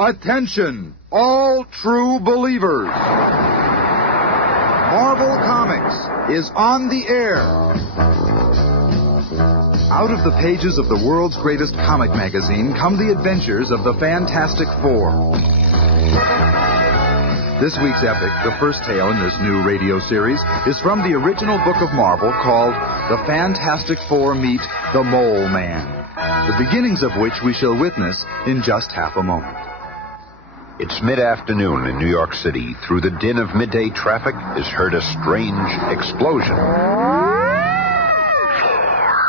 Attention, all true believers. Marvel Comics is on the air. Out of the pages of the world's greatest comic magazine come the adventures of the Fantastic Four. This week's epic, the first tale in this new radio series, is from the original book of Marvel called The Fantastic Four Meet the Mole Man, the beginnings of which we shall witness in just half a moment. It's mid-afternoon in New York City. Through the din of midday traffic is heard a strange explosion.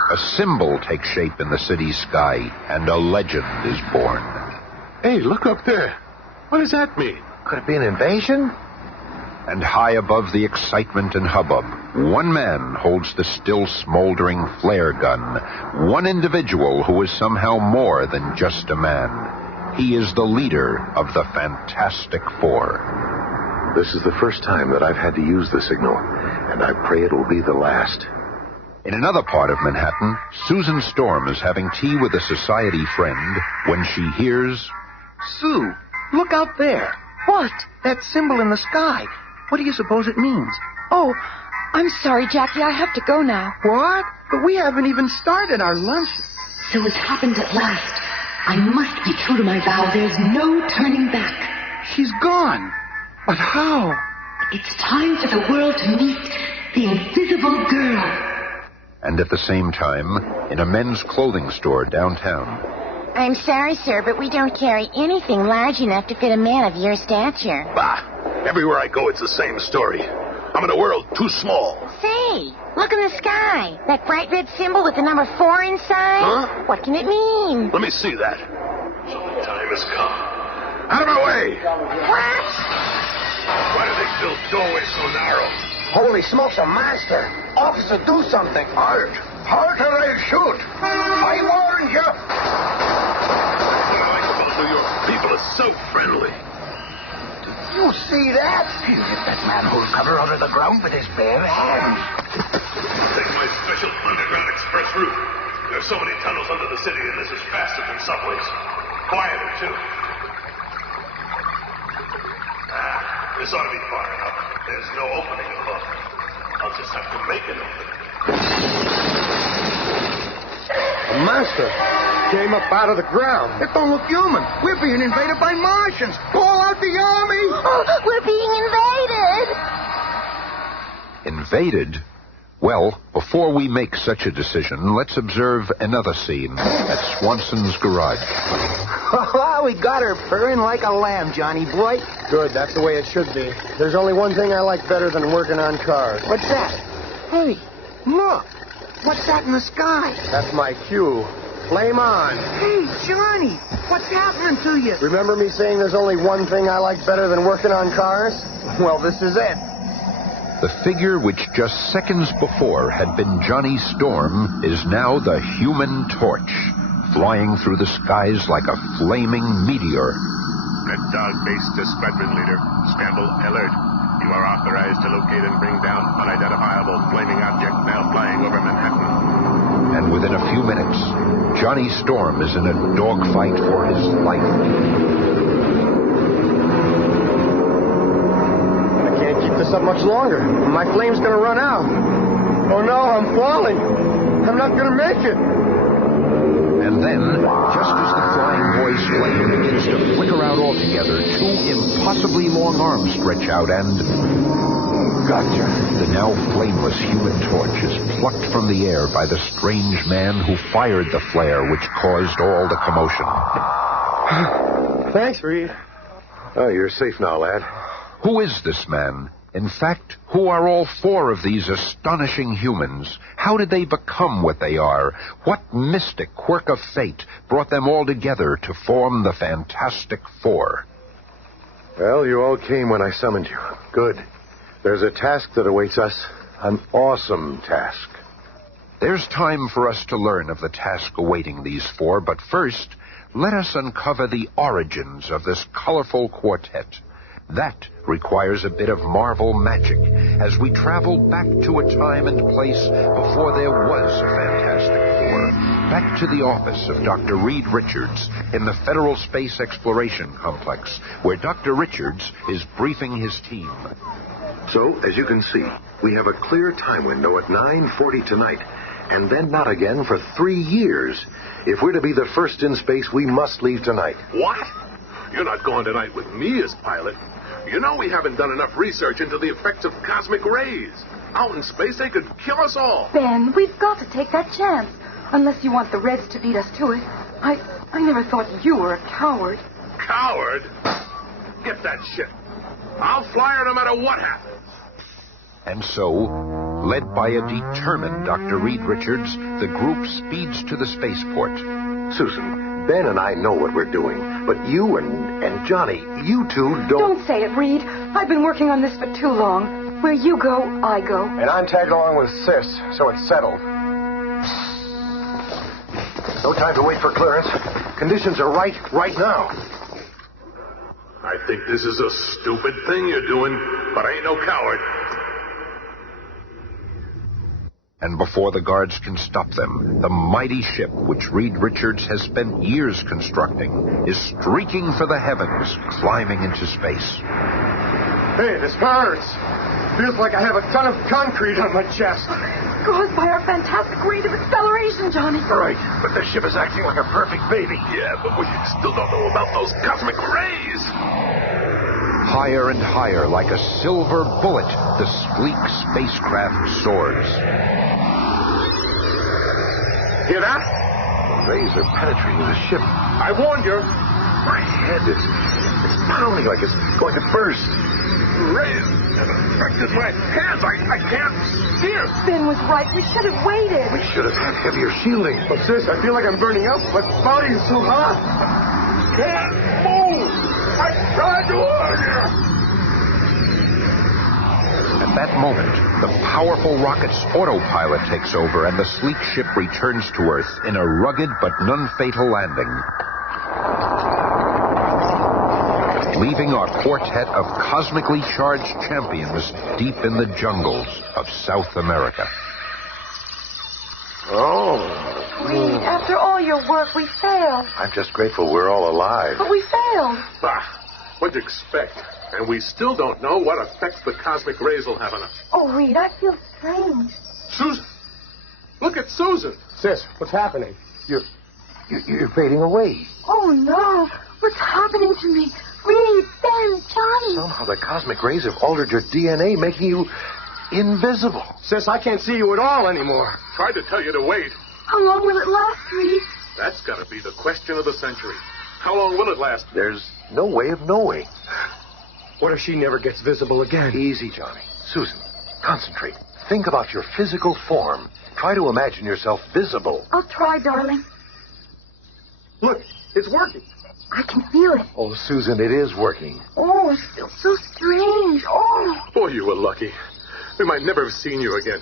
A symbol takes shape in the city sky, and a legend is born. Hey, look up there. What does that mean? Could it be an invasion? And high above the excitement and hubbub, one man holds the still smoldering flare gun. One individual who is somehow more than just a man. He is the leader of the Fantastic Four. This is the first time that I've had to use the signal, and I pray it will be the last. In another part of Manhattan, Susan Storm is having tea with a society friend when she hears... Sue, look out there. What? That symbol in the sky. What do you suppose it means? Oh, I'm sorry, Jackie. I have to go now. What? But we haven't even started our lunch. So it's happened at last. I must be true to my vow. There's no turning back. She's gone. But how? It's time for the world to meet the Invisible Girl. And at the same time, in a men's clothing store downtown... I'm sorry, sir, but we don't carry anything large enough to fit a man of your stature. Bah! Everywhere I go, it's the same story. I'm in a world too small. Say, look in the sky. That bright red symbol with the number 4 inside. Huh? What can it mean? Let me see that. The time has come. Out of my way! What? Why do they build doorways so narrow? Holy smokes, a monster. Officer, do something. Halt! Halt or I'll shoot! I warned you! What am I supposed to do? Your people are so friendly. You see that? He'll get that manhole cover out of the ground with his bare hands. Take my special underground express route. There's so many tunnels under the city, and this is faster than subways. Quieter, too. This ought to be far enough. There's no opening above. I'll just have to make an opening. A monster came up out of the ground. It don't look human. We're being invaded by Martians. Call out the army. Oh, we're being invaded. Invaded? Well, before we make such a decision, let's observe another scene at Swanson's garage. We got her purring like a lamb, Johnny boy. Good, that's the way it should be. There's only one thing I like better than working on cars. What's that? Hey, look. What's that in the sky? That's my cue. Flame on. Hey, Johnny, what's happening to you? Remember me saying there's only one thing I like better than working on cars? Well, this is it. The figure which just seconds before had been Johnny Storm is now the Human Torch, flying through the skies like a flaming meteor. Red Dog Base to Squadron Leader. Scramble alert. You are authorized to locate and bring down unidentifiable flaming object now flying over Manhattan. And within a few minutes, Johnny Storm is in a dogfight for his life. I can't keep this up much longer. My flame's gonna run out. Oh no, I'm falling. I'm not gonna make it. And then, just as the flying boy's flame begins to flicker out altogether, two impossibly long arms stretch out and... Gotcha. The now flameless Human Torch is plucked from the air by the strange man who fired the flare which caused all the commotion. Thanks, Reed. Oh, you're safe now, lad. Who is this man? In fact, who are all four of these astonishing humans? How did they become what they are? What mystic quirk of fate brought them all together to form the Fantastic Four? Well, you all came when I summoned you. Good. There's a task that awaits us. An awesome task. There's time for us to learn of the task awaiting these four, but first, let us uncover the origins of this colorful quartet. That requires a bit of Marvel magic as we travel back to a time and place before there was a Fantastic Four. Back to the office of Dr. Reed Richards in the Federal Space Exploration Complex, where Dr. Richards is briefing his team. So, as you can see, we have a clear time window at 9:40 tonight, and then not again for 3 years. If we're to be the first in space, we must leave tonight. What? You're not going tonight with me as pilot. You know we haven't done enough research into the effects of cosmic rays. Out in space, they could kill us all. Ben, we've got to take that chance. Unless you want the Reds to beat us to it. I never thought you were a coward. Coward? Get that ship. I'll fly her no matter what happens. And so, led by a determined Dr. Reed Richards, the group speeds to the spaceport. Susan, Ben and I know what we're doing, but you and Johnny, you two don't... Don't say it, Reed. I've been working on this for too long. Where you go, I go. And I'm tagged along with Sis, so it's settled. No time to wait for clearance. Conditions are right now. I think this is a stupid thing you're doing, but I ain't no coward. And before the guards can stop them, the mighty ship, which Reed Richards has spent years constructing, is streaking for the heavens, climbing into space. Hey, this hurts. Feels like I have a ton of concrete on my chest. Caused by our fantastic rate of acceleration, Johnny. Right, but the ship is acting like a perfect baby. Yeah, but we still don't know about those cosmic rays. Higher and higher, like a silver bullet, the sleek spacecraft soars. Hear that? The rays are penetrating the ship. I warned you. My head is pounding like it's going to burst. Rays have affected my hands. I can't steer. Ben was right. We should have waited. We should have had heavier shielding. But Sis, I feel like I'm burning up. My body is so hot. Can't move. I tried to warn you. At that moment, the powerful rocket's autopilot takes over and the sleek ship returns to Earth in a rugged but non-fatal landing, leaving our quartet of cosmically charged champions deep in the jungles of South America. Oh. Reed, after all your work, we failed. I'm just grateful we're all alive. But we failed. Bah, what'd you expect? And we still don't know what effects the cosmic rays will have on us. Oh, Reed, I feel strange. Susan! Look at Susan! Sis, what's happening? You're fading away. Oh, no. What's happening to me? Reed, Ben, Johnny. Somehow the cosmic rays have altered your DNA, making you invisible. Sis, I can't see you at all anymore. Tried to tell you to wait. How long will it last, Reed? That's got to be the question of the century. How long will it last? There's no way of knowing. What if she never gets visible again? Easy, Johnny. Susan, concentrate. Think about your physical form. Try to imagine yourself visible. I'll try, darling. Look, it's working. I can feel it. Oh, Susan, it is working. Oh, it feels so strange. Oh. Boy, you were lucky. We might never have seen you again.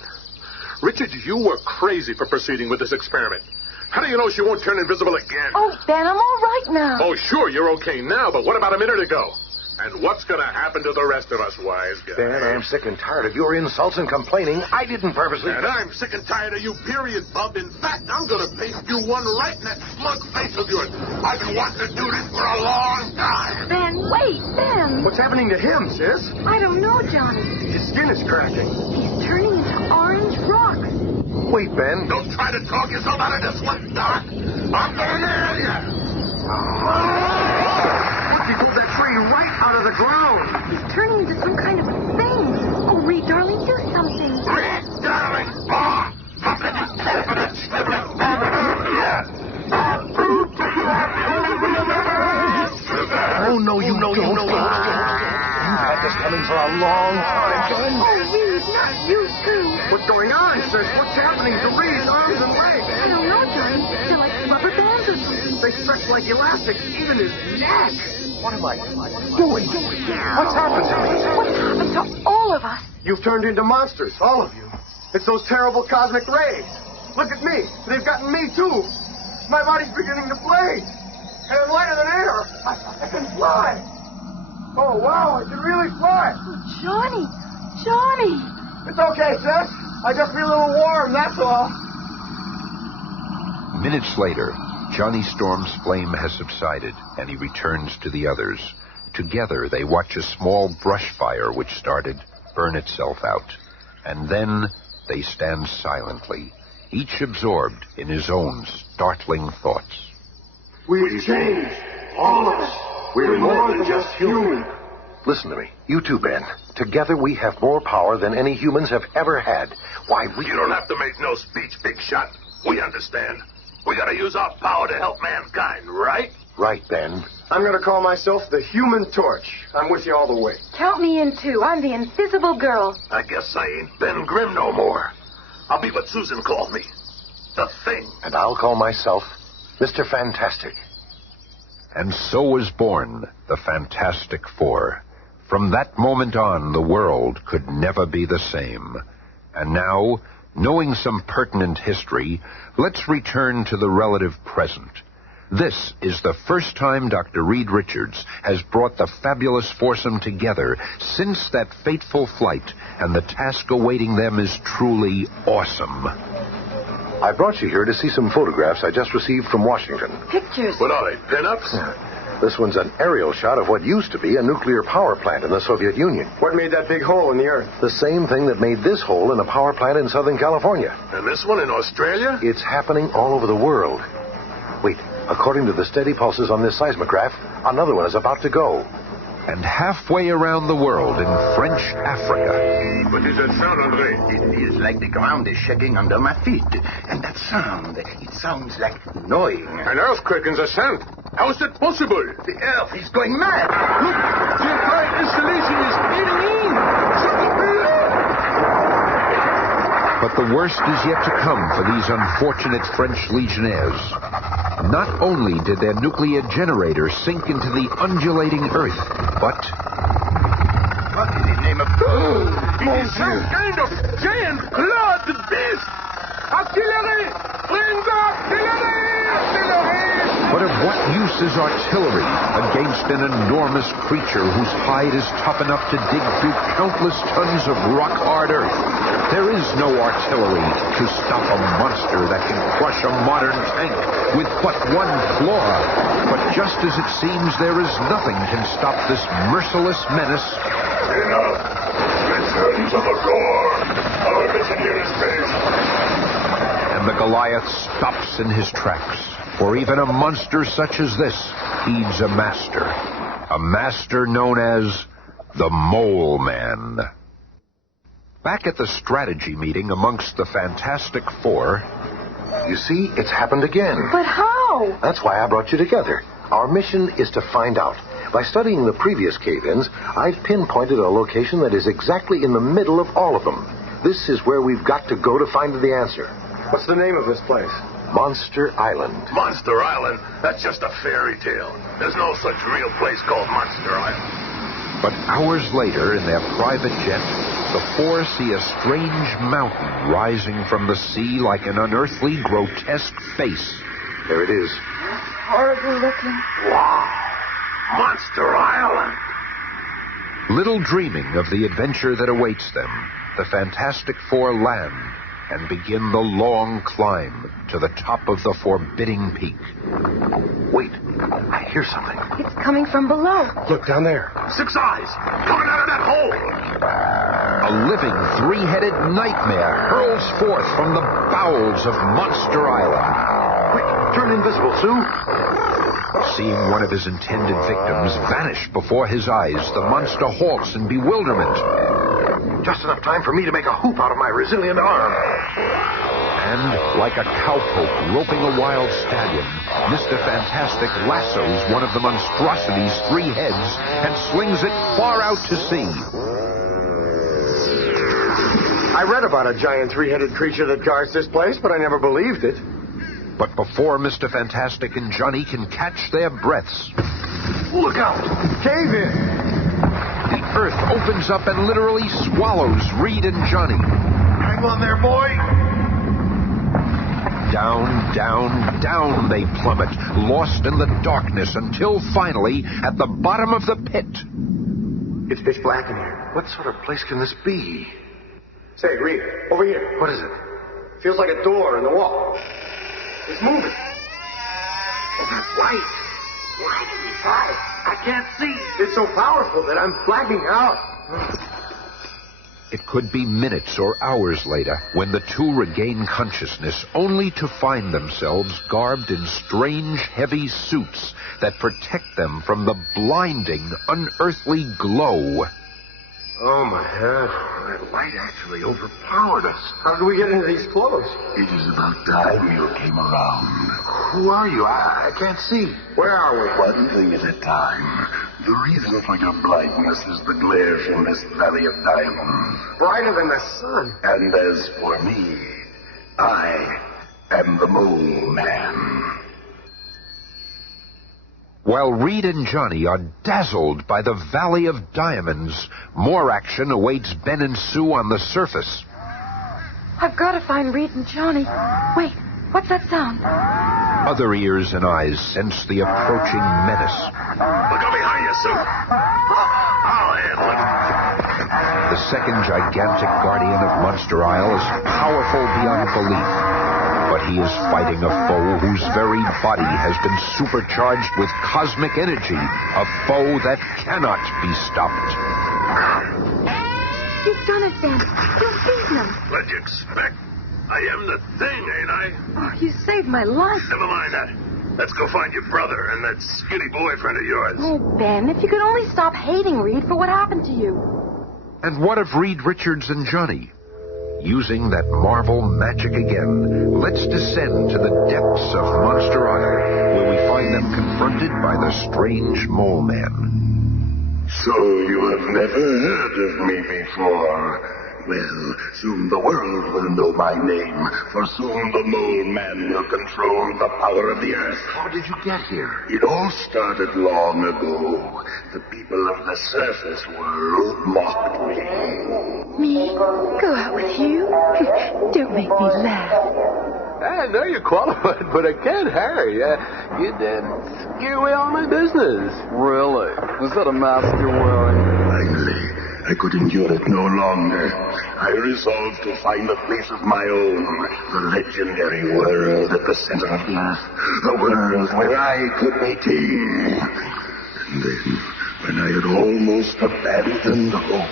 Richard, you were crazy for proceeding with this experiment. How do you know she won't turn invisible again? Oh, Ben, I'm all right now. Oh, sure, you're okay now, but what about a minute ago? And what's going to happen to the rest of us, wise guy? Ben, I'm sick and tired of your insults and complaining. I didn't purposely... And I'm sick and tired of you, period, Bub. In fact, I'm going to paste you one right in that smug face of yours. I've been wanting to do this for a long time. Ben, wait, Ben. What's happening to him, Sis? I don't know, Johnny. His skin is cracking. He's turning into orange rock. Wait, Ben. Don't try to talk yourself out of this one, Doc. I'm going to nail you. He pulled that tree right out of the ground. He's turning into some kind of thing. Oh, Reed, darling, do something. Reed, darling. Oh, no, you don't. You've had this coming for a long time, Ben. Oh, Reed, not you, too. What's going on, Sis? What's happening to Reed's arms and legs? I don't know, Johnny. They're like rubber bands or something. They stretch like elastics, even his neck. What am I doing? What's happened to me? What's happened to all of us? You've turned into monsters, all of you. It's those terrible cosmic rays. Look at me. They've gotten me, too. My body's beginning to blaze. And I'm lighter than air. I can fly. Oh, wow, I can really fly. Oh, Johnny. Johnny. It's okay, sis. I just feel a little warm, that's all. Minutes later, Johnny Storm's flame has subsided, and he returns to the others. Together, they watch a small brush fire which started burn itself out. And then they stand silently, each absorbed in his own startling thoughts. We've changed, all of us. We're more than just human. Listen to me. You too, Ben. Together we have more power than any humans have ever had. Why, we... You don't have to make no speech, big shot. We understand. We gotta use our power to help mankind, right? Right, Ben. I'm going to call myself the Human Torch. I'm with you all the way. Count me in, too. I'm the invisible girl. I guess I ain't Ben Grimm no more. I'll be what Susan called me. The Thing. And I'll call myself Mr. Fantastic. And so was born the Fantastic Four. From that moment on, the world could never be the same. And now, knowing some pertinent history, let's return to the relative present. This is the first time Dr. Reed Richards has brought the fabulous foursome together since that fateful flight, and the task awaiting them is truly awesome. I brought you here to see some photographs I just received from Washington. Pictures. What are they, pin-ups? This one's an aerial shot of what used to be a nuclear power plant in the Soviet Union. What made that big hole in the earth? The same thing that made this hole in a power plant in Southern California. And this one in Australia? It's happening all over the world. Wait, according to the steady pulses on this seismograph, another one is about to go. And halfway around the world in French Africa. What is that sound, Andre? It is like the ground is shaking under my feet. And that sound, it sounds like gnawing. An earthquake in the sand. How is that possible? The earth is going mad. Look, the entire installation is caving in. But the worst is yet to come for these unfortunate French legionnaires. Not only did their nuclear generator sink into the undulating earth, but... What in the name of... It is some kind of giant clawed beast! Artillery! Bring the artillery! Artillery! But of what use is artillery against an enormous creature whose hide is tough enough to dig through countless tons of rock-hard earth? There is no artillery to stop a monster that can crush a modern tank with but one flaw. But just as it seems there is nothing can stop this merciless menace... Enough! Return to the core! Our mission here is finished! And the Goliath stops in his tracks. For even a monster such as this needs a master. A master known as the Mole Man. Back at the strategy meeting amongst the Fantastic Four... You see, it's happened again. But how? That's why I brought you together. Our mission is to find out. By studying the previous cave-ins, I've pinpointed a location that is exactly in the middle of all of them. This is where we've got to go to find the answer. What's the name of this place? Monster Island. Monster Island? That's just a fairy tale. There's no such real place called Monster Island. But hours later, in their private jet, the four see a strange mountain rising from the sea like an unearthly, grotesque face. There it is. Horrible looking. Wow! Monster Island! Little dreaming of the adventure that awaits them, the Fantastic Four land and begin the long climb to the top of the forbidding peak. Wait, I hear something. It's coming from below. Look down there. 6 eyes! Coming out of that hole! A living, three-headed nightmare hurls forth from the bowels of Monster Island. Quick, turn invisible, Sue. Seeing one of his intended victims vanish before his eyes, the monster halts in bewilderment. Just enough time for me to make a hoop out of my resilient arm. And, like a cowpoke roping a wild stallion, Mr. Fantastic lassos one of the monstrosity's 3 heads and slings it far out to sea. I read about a giant 3-headed creature that guards this place, but I never believed it. But before Mr. Fantastic and Johnny can catch their breaths... Look out! Cave in! The earth opens up and literally swallows Reed and Johnny. Hang on there, boy! Down, down, down they plummet, lost in the darkness until finally, at the bottom of the pit... It's pitch black in here. What sort of place can this be? Say, Reed, over here. What is it? Feels like a door in the wall. It's moving. Oh, that's light. Light inside. I can't see. It's so powerful that I'm blacking out. It could be minutes or hours later when the two regain consciousness, only to find themselves garbed in strange, heavy suits that protect them from the blinding, unearthly glow. Oh, my head. That light actually overpowered us. How did we get into these clothes? It is about time you came around. Who are you? I can't see. Where are we? One thing at a time. The reason for your blindness is the glare from this valley of diamonds. Brighter than the sun. And as for me, I am the Mole Man. While Reed and Johnny are dazzled by the Valley of Diamonds, more action awaits Ben and Sue on the surface. I've got to find Reed and Johnny. Wait, what's that sound? Other ears and eyes sense the approaching menace. Look out behind you, Sue. I'll handle it. The second gigantic guardian of Monster Isle is powerful beyond belief. But he is fighting a foe whose very body has been supercharged with cosmic energy. A foe that cannot be stopped. You've done it, Ben. You've beaten him. What'd you expect? I am the thing, ain't I? Oh, you saved my life. Never mind that. Let's go find your brother and that skinny boyfriend of yours. Oh, Ben, if you could only stop hating Reed for what happened to you. And what of Reed Richards and Johnny? Using that Marvel magic again, let's descend to the depths of Monster Isle, where we find them confronted by the strange Mole Man. So you have never heard of me before. Well, soon the world will know my name, for soon the Mole Man will control the power of the earth. How did you get here? It all started long ago. The people of the surface world mocked me. Me? Go out with you? Don't make me laugh. I know you're qualified, but I can't hire you. You'd scare away all my business. Really? Is that a mask you're wearing? Finally, I could endure it no longer. I resolved to find a place of my own, the legendary world at the center of the earth, a world where I could be king. And then, when I had almost abandoned hope,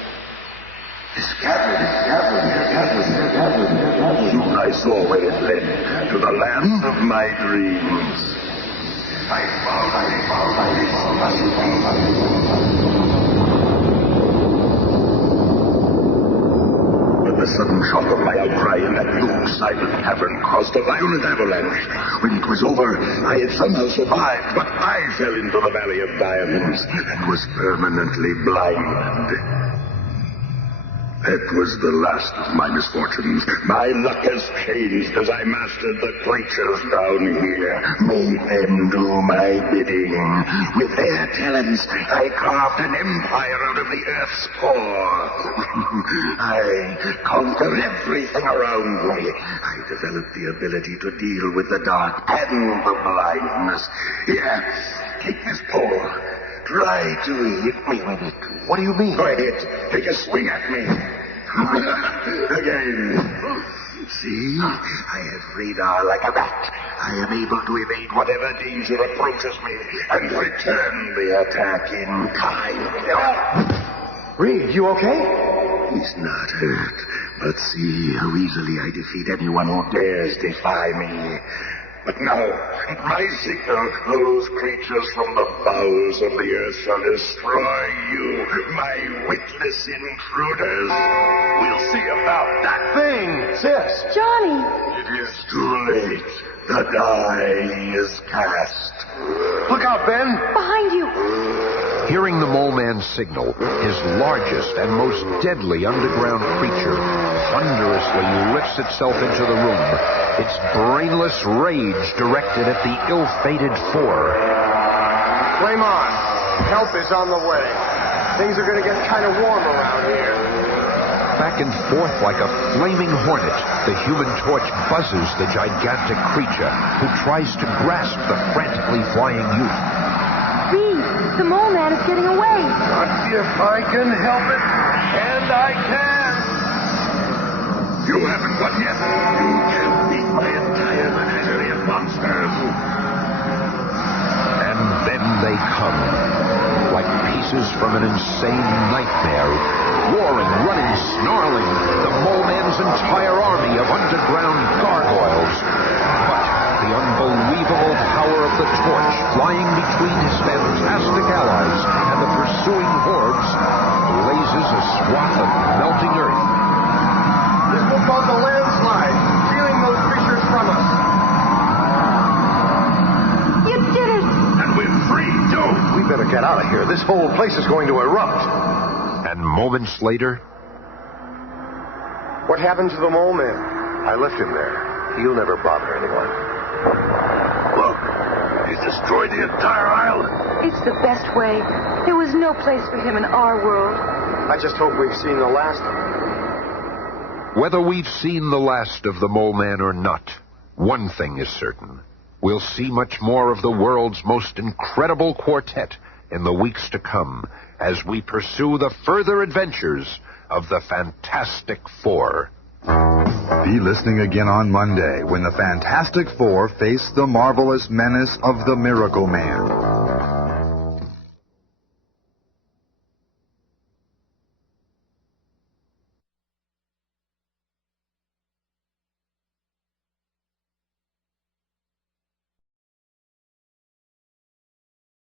soon I saw where it led, to the land of my dreams. The sudden shock of my outcry in that blue, silent cavern caused a violent avalanche. When it was over, I had somehow survived, but I fell into the Valley of Diamonds and was permanently blind. That was the last of my misfortunes. My luck has changed as I mastered the creatures down here, made them do my bidding. With their talents, I carved an empire out of the earth's core. I conquered everything around me. I developed the ability to deal with the dark and the blindness. Here, take this pole. Try to hit me with it. What do you mean? Go ahead. Take a swing at me. Again. See? I have radar like a bat. I am able to evade whatever danger approaches me and return the attack in kind. Reed, you okay? He's not hurt. But see how easily I defeat anyone who dares defy me. But now, at my signal, those creatures from the bowels of the earth shall destroy you, my witless intruders. We'll see about that thing, sis. Johnny! It is too late. The die is cast. Look out, Ben. Behind you. Hearing the Mole Man's signal, his largest and most deadly underground creature thunderously lifts itself into the room, its brainless rage directed at the ill-fated four. Flame on. Help is on the way. Things are going to get kind of warm around here. Back and forth like a flaming hornet, the Human Torch buzzes the gigantic creature who tries to grasp the frantically flying youth. Speed! The Mole Man is getting away. Not if I can help it. And I can. You haven't won yet. You can beat my entire menagerie of monsters. And then they come, like pieces from an insane nightmare, roaring, running, snarling, the Mole Man's entire army of underground gargoyles. But the unbelievable power of the torch flying between his fantastic allies and the pursuing hordes blazes a swath of melting earth. This will cause a landslide, stealing those creatures from us. You did it! And we're free, too. We better get out of here. This whole place is going to erupt. And moments later, What happened to the Mole Man? I left him there. He'll never bother anyone. Look, he's destroyed the entire island. It's the best way. There was no place for him in our world. I just hope we've seen the last of him. whether we've seen the last of the Mole Man or not, one thing is certain. We'll see much more of the world's most incredible quartet in the weeks to come as we pursue the further adventures of the Fantastic Four. Be listening again on Monday when the Fantastic Four face the marvelous menace of the Miracle Man.